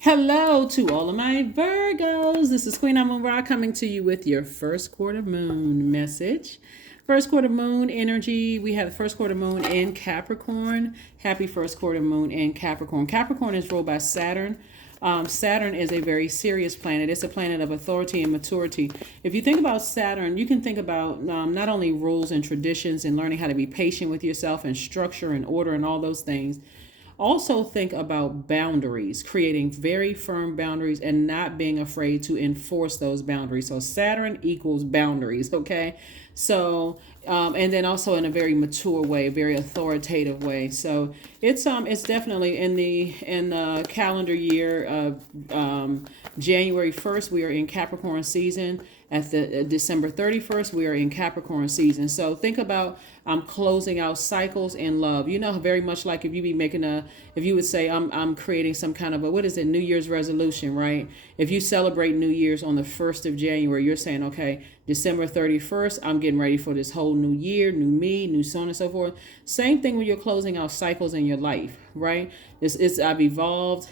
Hello to all of my Virgos. This is Queen Amun Ra coming to you with your first quarter moon message. First quarter moon energy. We have the first quarter moon in Capricorn. Happy first quarter moon in Capricorn. Capricorn is ruled by Saturn. Saturn is a very serious planet. It's a planet of authority and maturity. If you think about Saturn, you can think about not only rules and traditions and learning how to be patient with yourself and structure and order and all those things. Also, think about boundaries, creating very firm boundaries and not being afraid to enforce those boundaries. So, Saturn equals boundaries, okay? So, and then also in a very mature way, very authoritative way. So, it's definitely in the calendar year of January 1st, we are in Capricorn season. At the December 31st, we are in Capricorn season. So think about closing out cycles in love. You know, very much like if you would say I'm creating some kind of a, what is it, New Year's resolution, right? If you celebrate New Year's on the 1st of January, you're saying, okay, December 31st, I'm getting ready for this whole new year, new me, new so on and so forth. Same thing when you're closing out cycles in your life, right? I've evolved,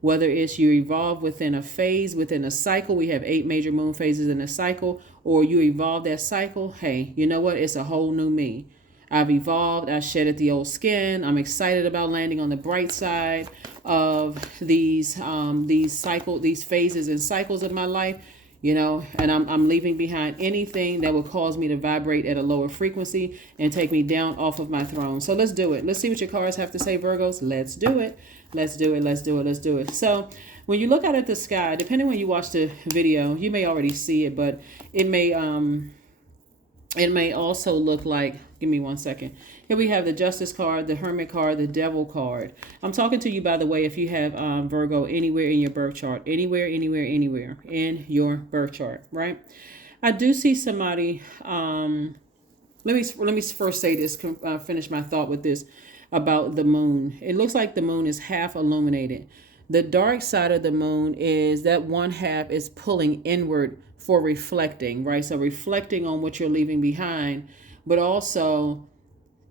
whether it's you evolve within a phase, within a cycle. We have 8 major moon phases in a cycle, or you evolve that cycle. Hey, you know what? It's a whole new me. I've evolved. I shedded the old skin. I'm excited about landing on the bright side of these phases and cycles of my life. And I'm leaving behind anything that will cause me to vibrate at a lower frequency and take me down off of my throne. So let's do it. Let's see what your cards have to say, Virgos. Let's do it. Let's do it. Let's do it. Let's do it. So when you look out at the sky, depending when you watch the video, you may already see it, but it may also look like, give me one second. Here we have the Justice card, the Hermit card, the Devil card. I'm talking to you, by the way, if you have Virgo anywhere in your birth chart, anywhere in your birth chart, right? I do see somebody. Let me first say this. Finish my thought with this about the moon. It looks like the moon is half illuminated. The dark side of the moon is that one half is pulling inward for reflecting, right? So reflecting on what you're leaving behind, but also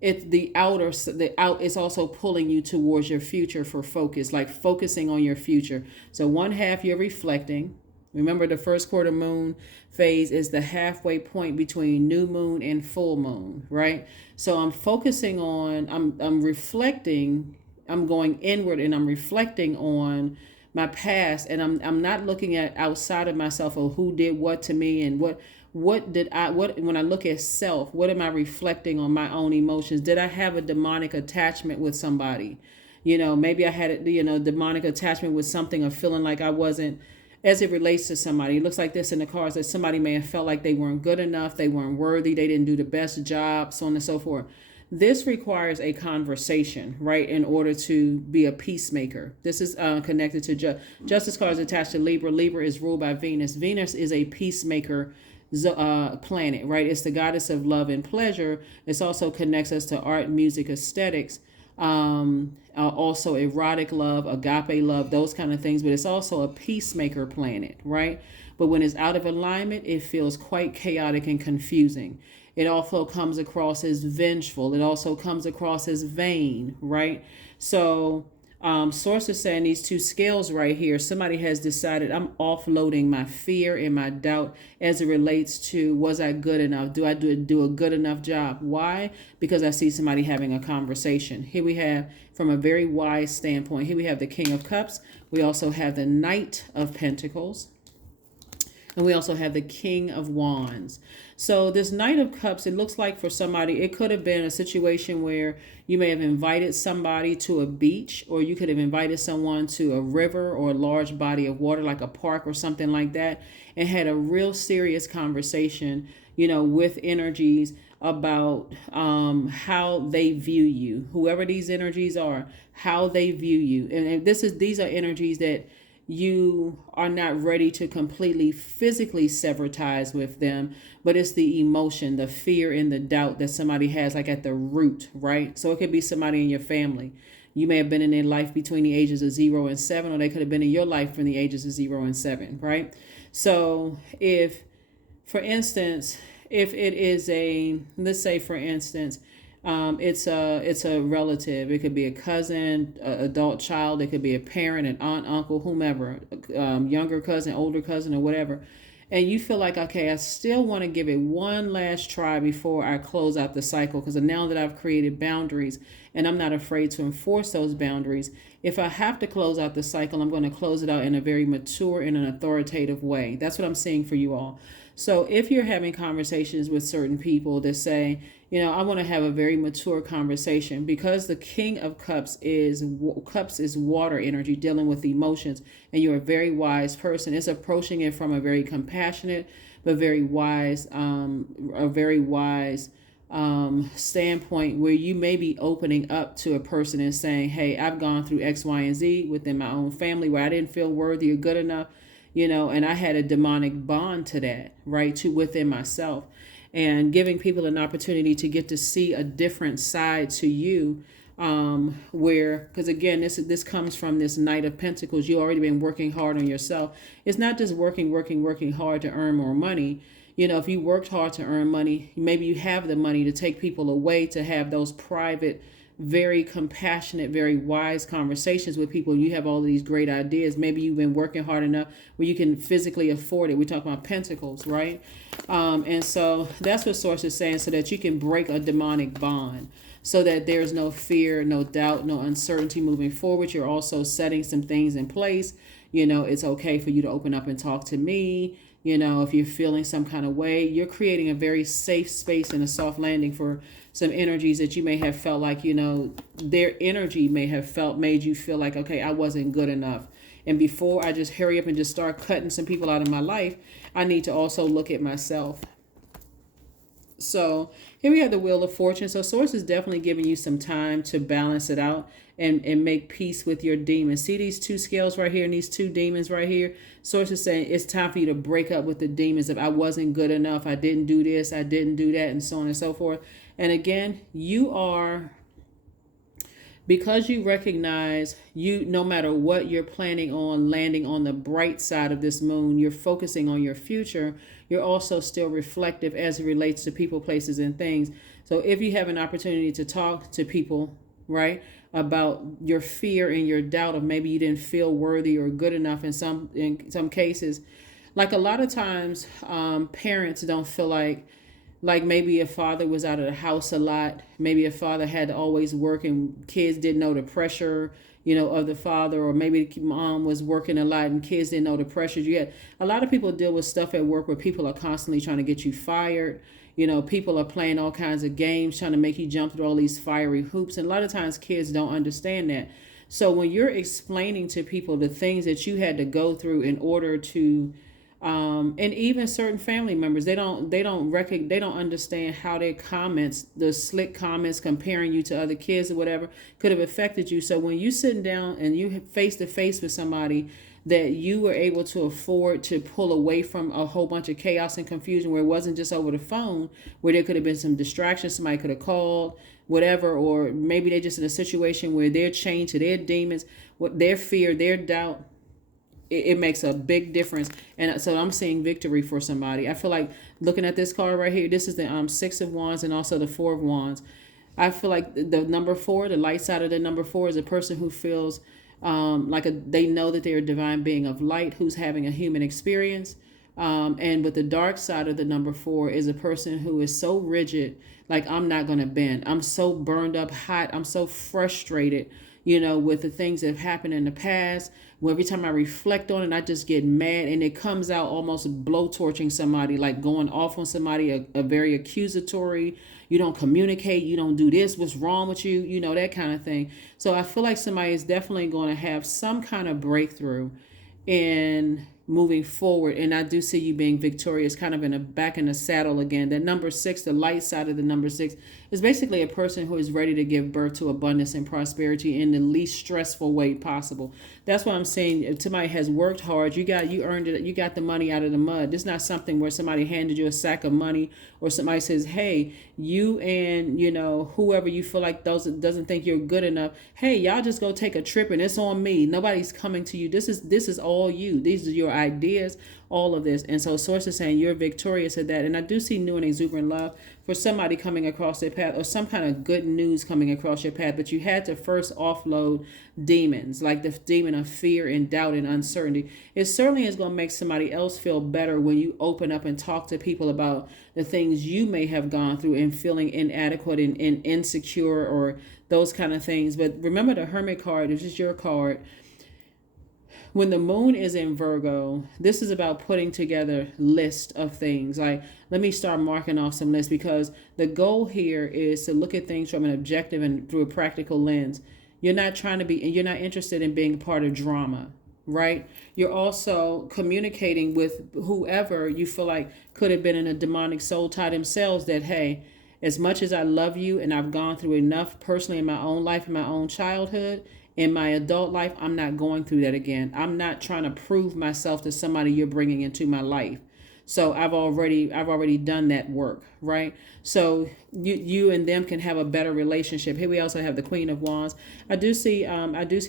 the out is also pulling you towards your future for focus, like focusing on your future. So one half you're reflecting. Remember, the first quarter moon phase is the halfway point between new moon and full moon, right? So I'm focusing on, I'm reflecting, I'm going inward and I'm reflecting on my past, and I'm not looking at outside of myself or who did what to me and what when I look at self, what am I reflecting on my own emotions? Did I have a demonic attachment with somebody? Maybe I had a demonic attachment with something, or feeling like I wasn't, as it relates to somebody. It looks like this in the cards, that somebody may have felt like they weren't good enough, they weren't worthy, they didn't do the best job, so on and so forth. This requires a conversation, right, in order to be a peacemaker. This is connected to Justice cards attached to Libra. Libra is ruled by Venus. Venus is a peacemaker planet, right? It's the goddess of love and pleasure. It also connects us to art, music, aesthetics, also erotic love, agape love, those kind of things. But it's also a peacemaker planet, right? But when it's out of alignment, it feels quite chaotic and confusing. It also comes across as vengeful. It also comes across as vain, right? So source is saying these two scales right here, somebody has decided, I'm offloading my fear and my doubt as it relates to, was I good enough? Do I do a good enough job? Why? Because I see somebody having a conversation. Here we have, from a very wise standpoint, here we have the King of Cups. We also have the Knight of Pentacles. And we also have the King of Wands. So this Knight of Cups, it looks like for somebody, it could have been a situation where you may have invited somebody to a beach, or you could have invited someone to a river or a large body of water, like a park or something like that, and had a real serious conversation, with energies about how they view you, whoever these energies are, how they view you. And these are energies that you are not ready to completely physically sever ties with them, but it's the emotion, the fear and the doubt that somebody has, like at the root, right? So it could be somebody in your family. You may have been in their life between the ages of 0 and 7, or they could have been in your life from the ages of 0 and 7, right? So for instance, if it is let's say, for instance, It's a relative. It could be a cousin, adult child. It could be a parent, an aunt, uncle, whomever, younger cousin, older cousin, or whatever. And you feel like, okay, I still want to give it one last try before I close out the cycle. Because now that I've created boundaries and I'm not afraid to enforce those boundaries, if I have to close out the cycle, I'm going to close it out in a very mature and an authoritative way. That's what I'm seeing for you all. So if you're having conversations with certain people that say, I want to have a very mature conversation, because the King of Cups is water energy, dealing with emotions, and you're a very wise person. It's approaching it from a very compassionate but very wise, standpoint, where you may be opening up to a person and saying, hey, I've gone through X, Y, and Z within my own family where I didn't feel worthy or good enough, and I had a demonic bond to that, right, to within myself. And giving people an opportunity to get to see a different side to you, where, because again, this comes from this Knight of Pentacles. You already been working hard on yourself. It's not just working hard to earn more money. If you worked hard to earn money, maybe you have the money to take people away to have those private, very compassionate, very wise conversations with people. You have all of these great ideas. Maybe you've been working hard enough where you can physically afford it. We talk about pentacles, right? And so that's what Source is saying, so that you can break a demonic bond, so that there's no fear, no doubt, no uncertainty moving forward. You're also setting some things in place. It's okay for you to open up and talk to me. If you're feeling some kind of way, you're creating a very safe space and a soft landing for some energies that you may have felt like, their energy made you feel like, okay, I wasn't good enough. And before I just hurry up and just start cutting some people out of my life, I need to also look at myself. So here we have the Wheel of Fortune. So Source is definitely giving you some time to balance it out and make peace with your demons. See these two scales right here and these two demons right here? Source is saying it's time for you to break up with the demons of I wasn't good enough, I didn't do this, I didn't do that, and so on and so forth. And again, because you recognize no matter what you're planning on landing on the bright side of this moon, you're focusing on your future. You're also still reflective as it relates to people, places, and things. So if you have an opportunity to talk to people, right, about your fear and your doubt of maybe you didn't feel worthy or good enough in some cases, like a lot of times, parents don't feel like maybe a father was out of the house a lot. Maybe a father had to always work and kids didn't know the pressure, of the father, or maybe mom was working a lot and kids didn't know the pressures. You had a lot of people deal with stuff at work where people are constantly trying to get you fired. People are playing all kinds of games, trying to make you jump through all these fiery hoops. And a lot of times kids don't understand that. So when you're explaining to people the things that you had to go through in order to, and even certain family members, they don't understand how their comments, the slick comments comparing you to other kids or whatever, could have affected you. So when you sitting down and you face to face with somebody that you were able to afford to pull away from a whole bunch of chaos and confusion, where it wasn't just over the phone, where there could have been some distractions, somebody could have called, whatever, or maybe they're just in a situation where they're chained to their demons, their fear, their doubt. It makes a big difference. And so I'm seeing victory for somebody. I feel like looking at this card right here, this is the Six of Wands and also the Four of Wands. I feel like the number 4, the light side of the number 4, is a person who feels they know that they're a divine being of light who's having a human experience. And with the dark side of the number 4 is a person who is so rigid, like, I'm not going to bend. I'm so burned up hot. I'm so frustrated, with the things that have happened in the past. Well, every time I reflect on it, I just get mad, and it comes out almost blowtorching somebody, like going off on somebody, a very accusatory, you don't communicate, you don't do this, what's wrong with you, that kind of thing. So I feel like somebody is definitely going to have some kind of breakthrough in moving forward. And I do see you being victorious, kind of back in the saddle again. That number 6, the light side of the number 6, is basically a person who is ready to give birth to abundance and prosperity in the least stressful way possible. That's what I'm saying. If somebody has worked hard, you earned it, you got the money out of the mud. This is not something where somebody handed you a sack of money, or somebody says, hey, you and whoever you feel like doesn't think you're good enough, hey, y'all just go take a trip and it's on me. Nobody's coming to you. This is all you. These are your ideas. all of this. And so source is saying you're victorious at that. And I do see new and exuberant love for somebody coming across their path, or some kind of good news coming across your path. But you had to first offload demons, like the demon of fear and doubt and uncertainty. It certainly is going to make somebody else feel better when you open up and talk to people about the things you may have gone through and feeling inadequate and insecure or those kind of things. But remember, the Hermit card, which is your card, when the moon is in Virgo, this is about putting together list of things. Like, let me start marking off some lists, because the goal here is to look at things from an objective and through a practical lens. You're not trying to be, and you're not interested in being part of drama, right? You're also communicating with whoever you feel like could have been in a demonic soul tie themselves, that, hey, as much as I love you and I've gone through enough personally in my own life, in my own childhood, in my adult life, I'm not going through that again. I'm not trying to prove myself to somebody you're bringing into my life. So I've already done that work, right? So you and them can have a better relationship. Here we also have the Queen of Wands. I do see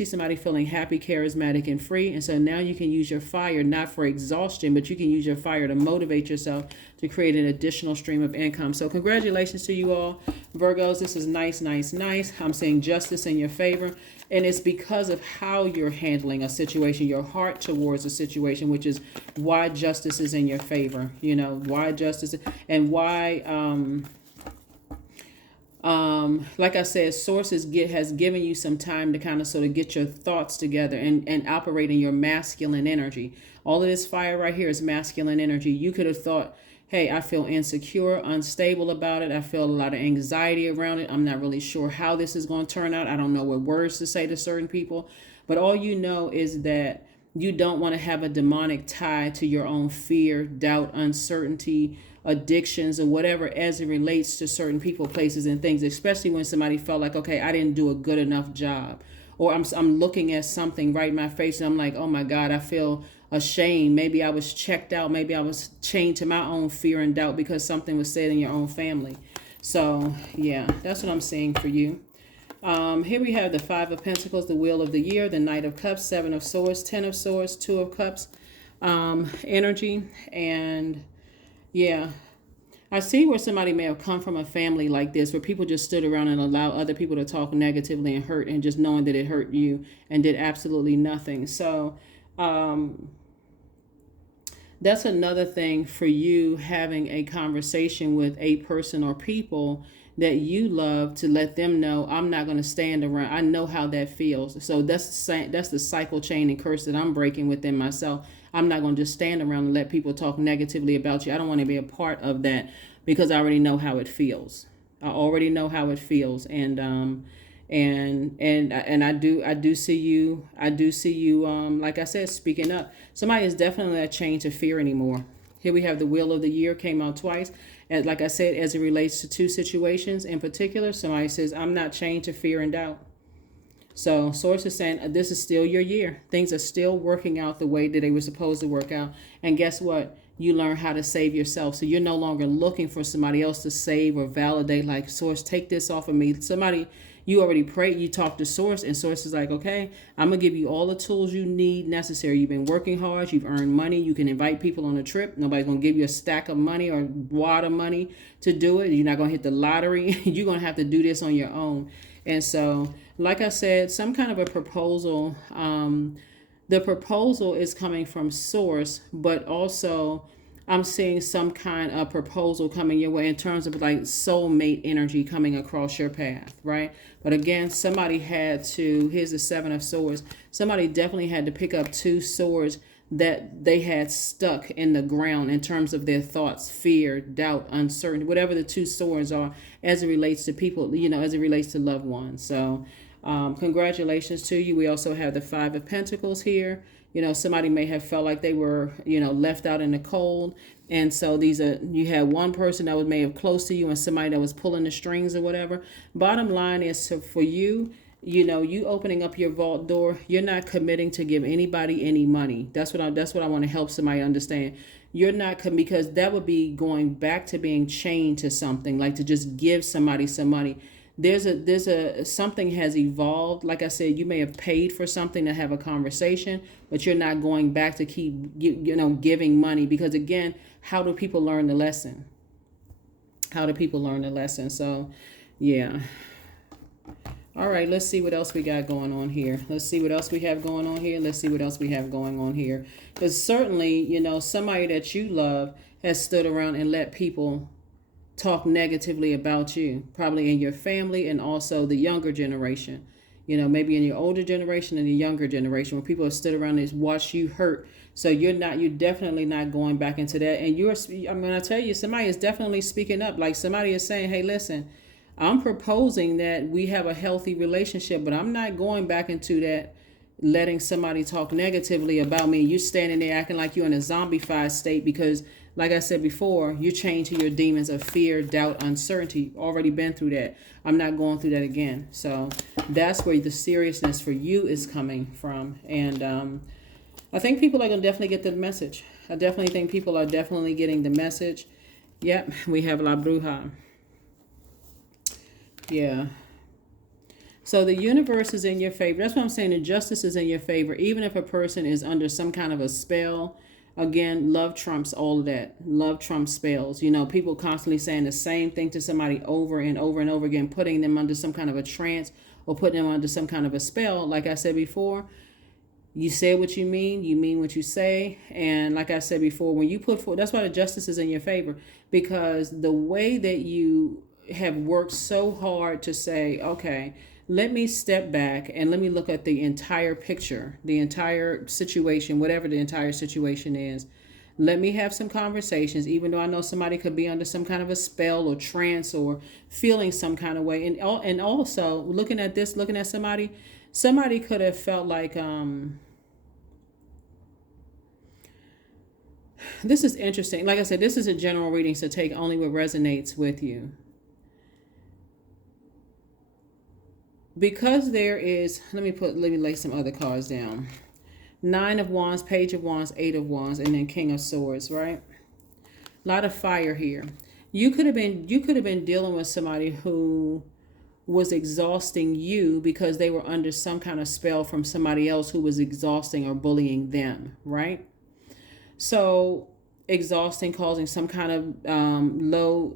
somebody feeling happy, charismatic, and free. And so now you can use your fire, not for exhaustion, but you can use your fire to motivate yourself to create an additional stream of income. So congratulations to you all, Virgos. This is nice, nice, nice. I'm seeing justice in your favor. And it's because of how you're handling a situation, your heart towards a situation, which is why justice is in your favor. You know, why justice, and why, like I said, sources has given you some time to kind of sort of get your thoughts together and operate in your masculine energy. All of this fire right here is masculine energy. You could have thought, hey, I feel insecure, unstable about it. I feel a lot of anxiety around it. I'm not really sure how this is going to turn out. I don't know what words to say to certain people. But all you know is that you don't want to have a demonic tie to your own fear, doubt, uncertainty, addictions, or whatever as it relates to certain people, places, and things, especially when somebody felt like, okay, I didn't do a good enough job. Or I'm looking at something right in my face and I'm like, oh my God, I feel ashamed. Maybe I was checked out. Maybe I was chained to my own fear and doubt because something was said in your own family. So yeah, that's what I'm seeing for you. Here we have the Five of Pentacles, the Wheel of the Year, the Knight of Cups, Seven of Swords, Ten of Swords, Two of Cups energy. And yeah, I see where somebody may have come from a family like this, where people just stood around and allowed other people to talk negatively and hurt, and just knowing that it hurt you and did absolutely nothing. So that's another thing for you, having a conversation with a person or people that you love, to let them know, I'm not going to stand around. I know how that feels. So that's the cycle, chain, and curse that I'm breaking within myself. I'm not going to just stand around and let people talk negatively about you. I don't want to be a part of that, because I already know how it feels. I already know how it feels. And I do see you, like I said, speaking up. Somebody is definitely not chained to fear anymore. Here we have the Wheel of the Year, came out twice. And like I said, as it relates to two situations in particular, somebody says, I'm not chained to fear and doubt. So source is saying, this is still your year. Things are still working out the way that they were supposed to work out. And guess what? You learn how to save yourself. So you're no longer looking for somebody else to save or validate, like, source, take this off of me. Somebody, you already prayed, you talked to source, and source is like, okay, I'm going to give you all the tools you need necessary. You've been working hard. You've earned money. You can invite people on a trip. Nobody's going to give you a stack of money or wad of money to do it. You're not going to hit the lottery. You're going to have to do this on your own. And so, like I said, some kind of a proposal. The proposal is coming from source, but also I'm seeing some kind of proposal coming your way in terms of like soulmate energy coming across your path, right? But again, somebody had to, here's the Seven of Swords. Somebody definitely had to pick up two swords that they had stuck in the ground in terms of their thoughts, fear, doubt, uncertainty, whatever the two swords are as it relates to people, as it relates to loved ones. So congratulations to you. We also have the Five of Pentacles here. Somebody may have felt like they were, left out in the cold. And so you had one person that was maybe close to you and somebody that was pulling the strings or whatever. Bottom line is, for you, you opening up your vault door, you're not committing to give anybody any money. That's what I want to help somebody understand. You're not because that would be going back to being chained to something, like to just give somebody some money. there's a something has evolved. Like I said, you may have paid for something to have a conversation, but you're not going back to keep giving money, because again, how do people learn the lesson? How do people learn the lesson? So yeah. All right, let's see what else we got going on here. Let's see what else we have going on here. Let's see what else we have going on here. Because certainly, somebody that you love has stood around and let people talk negatively about you, probably in your family and also the younger generation. Maybe in your older generation and the younger generation, where people have stood around and watched you hurt. So you're definitely not going back into that. And I'm going to tell you, somebody is definitely speaking up. Like somebody is saying, hey, listen, I'm proposing that we have a healthy relationship, but I'm not going back into that, letting somebody talk negatively about me. You standing there acting like you're in a zombified state because, like I said before, you're chained to your demons of fear, doubt, uncertainty. Already been through that. I'm not going through that again. So that's where the seriousness for you is coming from. And I think people are going to definitely get the message. I definitely think people are definitely getting the message. Yep, we have La Bruja. Yeah. So the universe is in your favor. That's what I'm saying. The justice is in your favor. Even if a person is under some kind of a spell, again, love trumps all of that. Love trumps spells. People constantly saying the same thing to somebody over and over and over again, putting them under some kind of a trance or putting them under some kind of a spell. Like I said before, you say what you mean what you say. And like I said before, when you put forth, that's why the justice is in your favor, because the way that you have worked so hard to say, okay, let me step back and let me look at the entire picture, the entire situation, whatever the entire situation is. Let me have some conversations, even though I know somebody could be under some kind of a spell or trance or feeling some kind of way. And also looking at somebody could have felt like, this is interesting. Like I said, this is a general reading, so take only what resonates with you. Because there is, let me lay some other cards down. 9 of Wands, Page of Wands, 8 of Wands, and then King of Swords, right? A lot of fire here. You could have been dealing with somebody who was exhausting you because they were under some kind of spell from somebody else who was exhausting or bullying them, right? So exhausting, causing some kind of low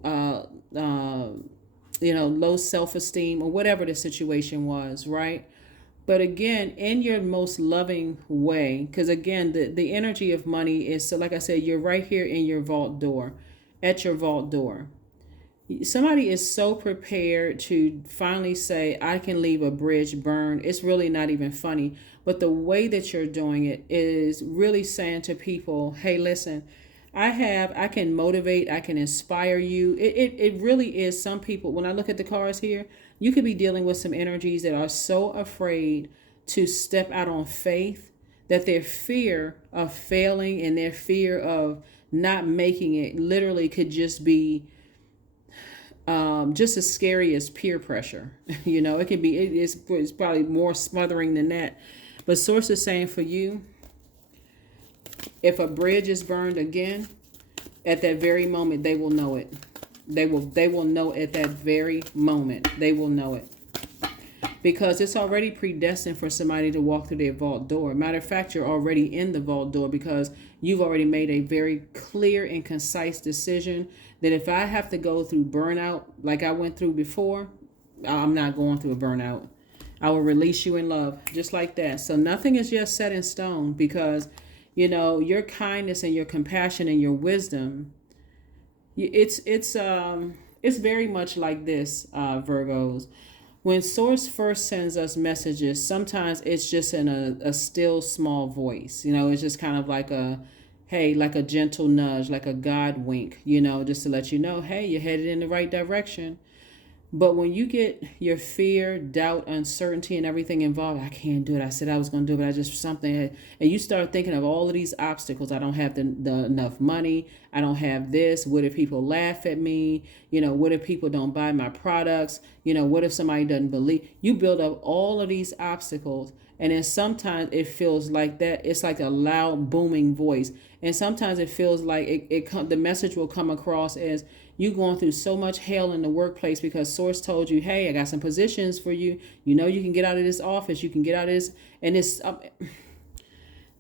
self-esteem or whatever the situation was, right? But again, in your most loving way, because again, the energy of money is, so like I said, you're right here in your vault door, at your vault door. Somebody is so prepared to finally say, I can leave a bridge burned. It's really not even funny. But the way that you're doing it is really saying to people, hey, listen, I can motivate, I can inspire you. It really is. Some people, when I look at the cards here, you could be dealing with some energies that are so afraid to step out on faith that their fear of failing and their fear of not making it literally could just be just as scary as peer pressure. It can be, it's probably more smothering than that. But Source is saying for you, if a bridge is burned again, at that very moment, they will know it. They will know at that very moment. They will know it. Because it's already predestined for somebody to walk through their vault door. Matter of fact, you're already in the vault door because you've already made a very clear and concise decision that if I have to go through burnout like I went through before, I'm not going through a burnout. I will release you in love, just like that. So nothing is just set in stone because, your kindness and your compassion and your wisdom, it's very much like this, Virgos. When Source first sends us messages, sometimes it's just in a still small voice. It's just kind of like like a gentle nudge, like a God wink, just to let you know, hey, you're headed in the right direction. But when you get your fear, doubt, uncertainty, and everything involved, I can't do it. I said I was going to do it, but I just something. And you start thinking of all of these obstacles. I don't have the enough money. I don't have this. What if people laugh at me? What if people don't buy my products? What if somebody doesn't believe? You build up all of these obstacles. And then sometimes it feels like that. It's like a loud, booming voice. And sometimes it feels like the message will come across as, You going through so much hell in the workplace because source told you, hey, I got some positions for you. You know, you can get out of this office. You can get out of this. And it's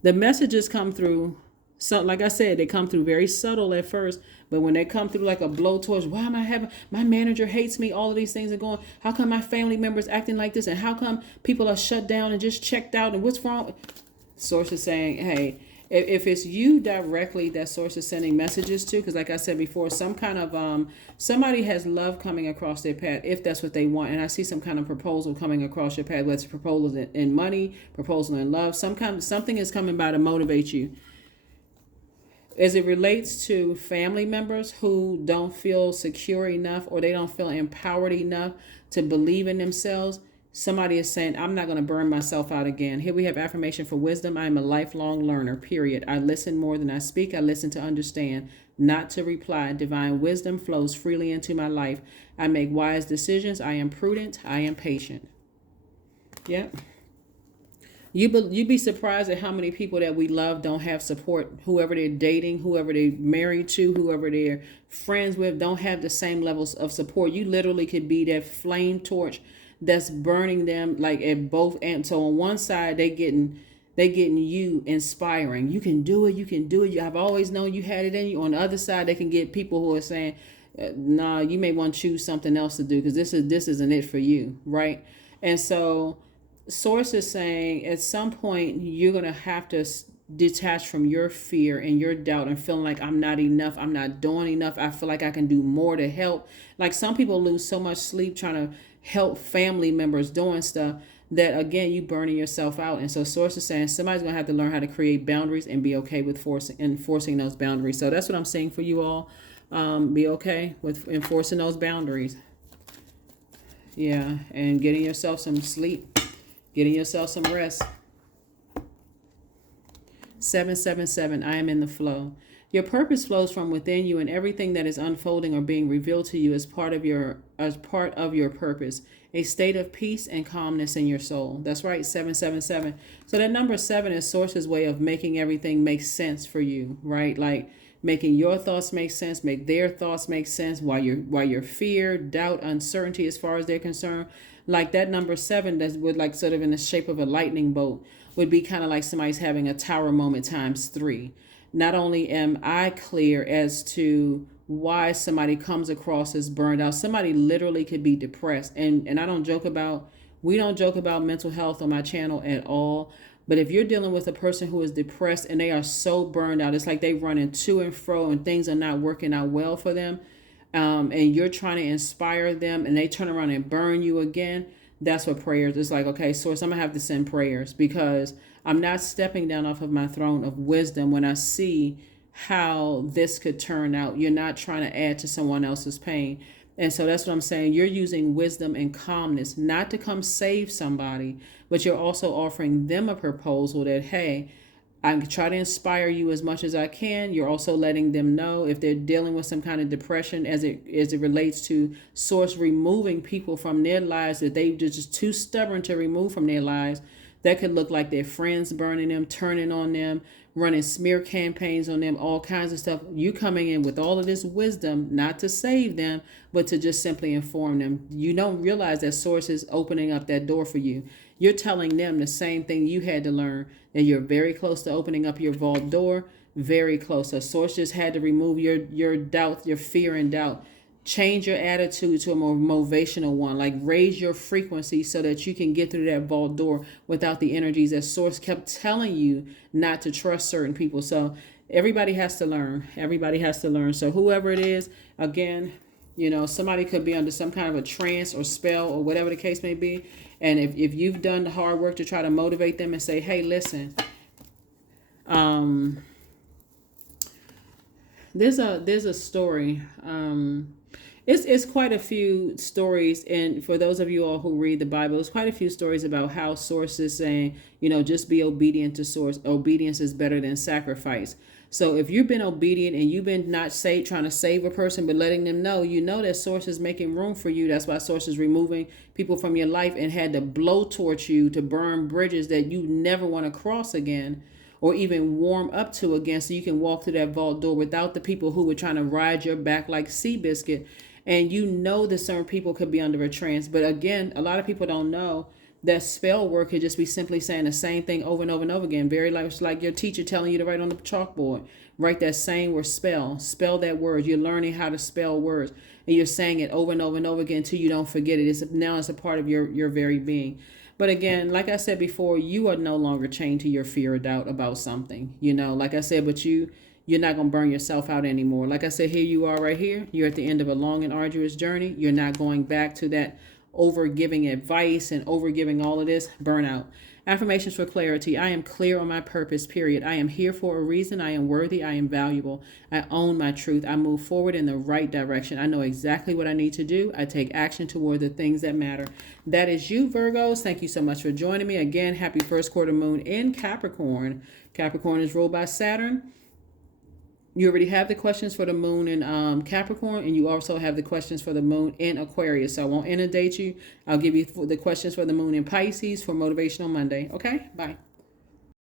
the messages come through. So, like I said, they come through very subtle at first, but when they come through like a blowtorch, why am I having, my manager hates me, all of these things are going, how come my family members acting like this, and how come people are shut down and just checked out, and what's wrong? Source is saying, hey, if it's you directly that source is sending messages to, because like I said before, some kind of somebody has love coming across their path, if that's what they want, and I see some kind of proposal coming across your path, whether it's proposal in money, proposal in love, something is coming by to motivate you. As it relates to family members who don't feel secure enough, or they don't feel empowered enough to believe in themselves, somebody is saying, I'm not going to burn myself out again. Here we have affirmation for wisdom. I am a lifelong learner, period. I listen more than I speak. I listen to understand, not to reply. Divine wisdom flows freely into my life. I make wise decisions. I am prudent. I am patient. Yep. You'd be surprised at how many people that we love don't have support. Whoever they're dating, whoever they're married to, whoever they're friends with, don't have the same levels of support. You literally could be that flame torch that's burning them like at both ends. So on one side, they getting you inspiring. You can do it. You can do it. I've always known you had it in you. On the other side, they can get people who are saying, nah, you may want to choose something else to do because this isn't it for you, right? And so source is saying at some point you're going to have to detach from your fear and your doubt and feeling like I'm not enough, I'm not doing enough, I feel like I can do more to help. Like some people lose so much sleep trying to help family members doing stuff that again you burning yourself out. And so source is saying somebody's going to have to learn how to create boundaries and be okay with enforcing those boundaries. So that's what I'm saying for you all. Be okay with enforcing those boundaries. Yeah, and getting yourself some sleep. Getting yourself some rest. 777, I am in the flow. Your purpose flows from within you, and everything that is unfolding or being revealed to you is part of your purpose. A state of peace and calmness in your soul. That's right, 777. So that number 7 is source's way of making everything make sense for you, right? Like making your thoughts make sense, make their thoughts make sense, while your fear, doubt, uncertainty as far as they're concerned. Like that number 7 that would like sort of in the shape of a lightning bolt would be kind of like somebody's having a tower moment times 3. Not only am I clear as to why somebody comes across as burned out, somebody literally could be depressed. And we don't joke about mental health on my channel at all. But if you're dealing with a person who is depressed and they are so burned out, it's like they running to and fro and things are not working out well for them. And you're trying to inspire them and they turn around and burn you again, that's what prayers is like. Okay, source, I'm gonna have to send prayers because I'm not stepping down off of my throne of wisdom when I see how this could turn out. You're not trying to add to someone else's pain. And so that's what I'm saying. You're using wisdom and calmness not to come save somebody, but you're also offering them a proposal that, hey, I can try to inspire you as much as I can. You're also letting them know if they're dealing with some kind of depression as it relates to source removing people from their lives that they're just too stubborn to remove from their lives. That could look like their friends burning them, turning on them, running smear campaigns on them, all kinds of stuff. You coming in with all of this wisdom, not to save them, but to just simply inform them. You don't realize that source is opening up that door for you. You're telling them the same thing you had to learn, that you're very close to opening up your vault door, very close. So source just had to remove your doubt, your fear and doubt. Change your attitude to a more motivational one, like raise your frequency so that you can get through that vault door without the energies that source kept telling you not to trust certain people. So everybody has to learn. Everybody has to learn. So whoever it is, again, somebody could be under some kind of a trance or spell or whatever the case may be. And if you've done the hard work to try to motivate them and say, hey, listen, there's a story. It's quite a few stories, and for those of you all who read the Bible, there's quite a few stories about how source is saying, just be obedient to source. Obedience is better than sacrifice. So if you've been obedient and you've been not trying to save a person, but letting them know, that source is making room for you. That's why source is removing people from your life and had to blowtorch you to burn bridges that you never want to cross again. or even warm up to again, so you can walk through that vault door without the people who were trying to ride your back like Seabiscuit. And you know that certain people could be under a trance. But again, a lot of people don't know that spell work could just be simply saying the same thing over and over and over again. Very much like your teacher telling you to write on the chalkboard. Write that same word, spell that word. You're learning how to spell words, and you're saying it over and over and over again until you don't forget it. It's a part of your very being. But again, like I said before, you are no longer chained to your fear or doubt about something. Like I said, but you're not going to burn yourself out anymore. Like I said, here you are right here. You're at the end of a long and arduous journey. You're not going back to that over giving advice and over giving all of this burnout. Affirmations for clarity. I am clear on my purpose, period. I am here for a reason. I am worthy. I am valuable. I own my truth. I move forward in the right direction. I know exactly what I need to do. I take action toward the things that matter. That is you, Virgos. Thank you so much for joining me. Again, happy first quarter moon in Capricorn. Capricorn is ruled by Saturn. You already have the questions for the moon in Capricorn, and you also have the questions for the moon in Aquarius. So I won't inundate you. I'll give you the questions for the moon in Pisces for Motivational Monday. Okay? Bye.